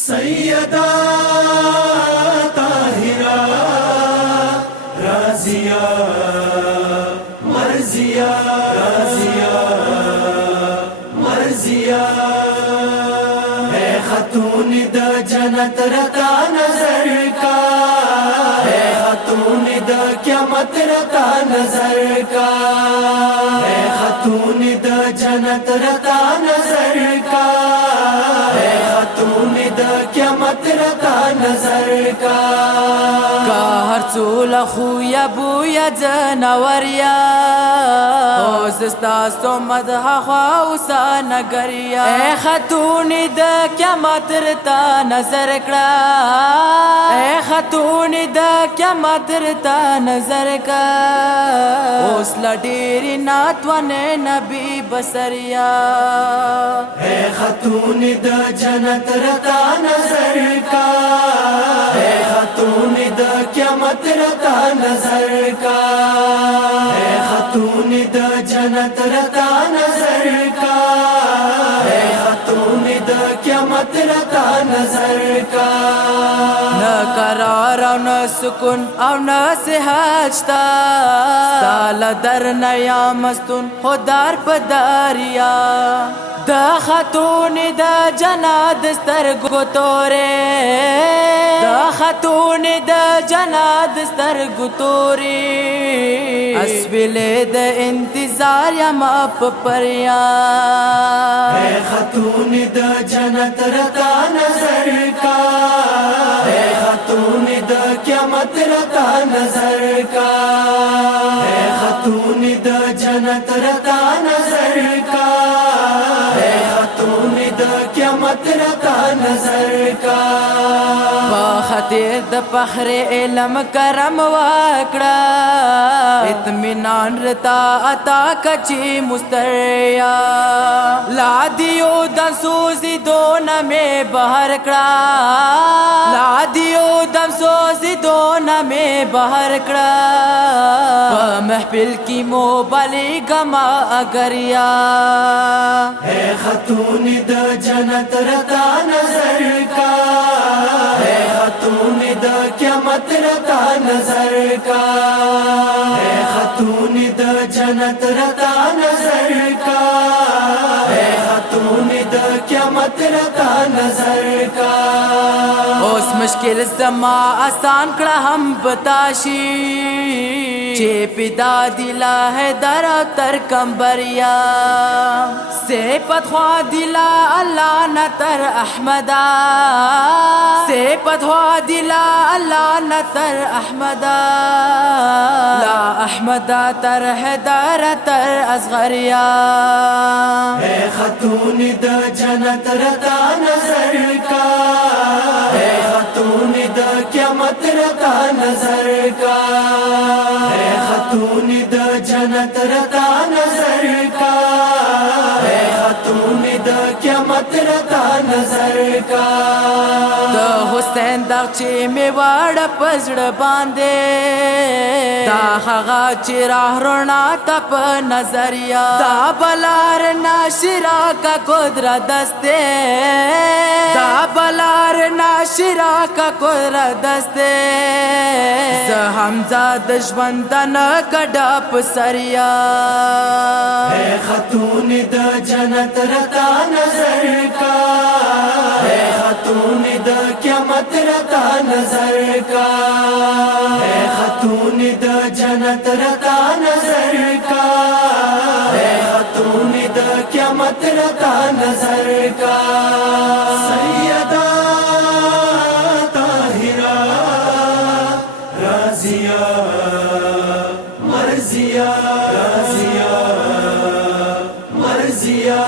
सैयदा ताहिरा राजिया मर्जिया राजिया मर्जिया है खतून द जन्नत रता नजर का, है खतून द क़यामत रता नजर का, है खतून द जन्नत रता नजर का, है खतून द क़यामत रता नजर का। हर चूल खुया बुया जनवरिया ओस्ता मदह ख्वाउसा नगरिया ए खतून द क़यामत रता नजर का, ए खतून द क़यामत रता नजर का। ओस लडेरी नातवने नबी बसरिया है खतून द जन्नत रता नजर का, है खतून द क़यामत रता नजर का, है खतून द जन्नत रता नजर का, है खतून द क़यामत रता नजर का। न करार और न सुकून और न सेहजता ताला दर नया मस्तून हो दार पदारिया द खतून द जनाद स्तर गुतोरे, द खतून द जनाद स्तर गुतोरे अस्बिले द इंतजार या माप परिया है खतून द जन्नत रता नजर का, है खतून द क़यामत रता नजर का, है खतून द जन्नत रता नजर का, है खतून द क़यामत रता नजर का। खातिर द पखरे इलम करम वाकड़ा इत्मीनान रता अता कची मुस्तरिया ला दियो दम सूजी दोन में बहर कड़ा, ला दियो दम सूजी दोन में बहर कड़ा महफिल की मोबाली गमा अगरिया है खतून द जन्नत रता नजर का, है खतून द क़यामत रता नजर का, है खतून द जन्नत रता नजर का, है खतून द क़यामत रता नजर का। उस मुश्किल समा आसान कड़ा हम बताशी चे पिदा दिला है दरा तर कंबरिया से पथवा दिला अल्लाह न तर अहमदा, से पथवा दिला अल्लाह न तर अहमदा ला अहमदा तर है दरा तर असगरिया है खतून द जन्नत रता नजर का, है खतून द क़यामत रता नजर का, है खतून द जन्नत रता नजर का, है खतून द क़यामत रता नजर का। द हुसैन दाचे में वाड़ा पजड़ बांधे दा खगा चिरा रोना तप नजरिया दा बलार नाशिरा का कुदरा दस्ते, दा बलार नाशिरा का कुदरा दस्ते हमजा दुश्मन कड़प सरिया है खतून द जन्नत रता नजर का, है खतून द क़यामत रता नजर का, है खतून द जन्नत रता नजर का, है खतून द क़यामत रता नजर का। सैयदा ताहिरा राजिया मर्जिया राजिया मर्जिया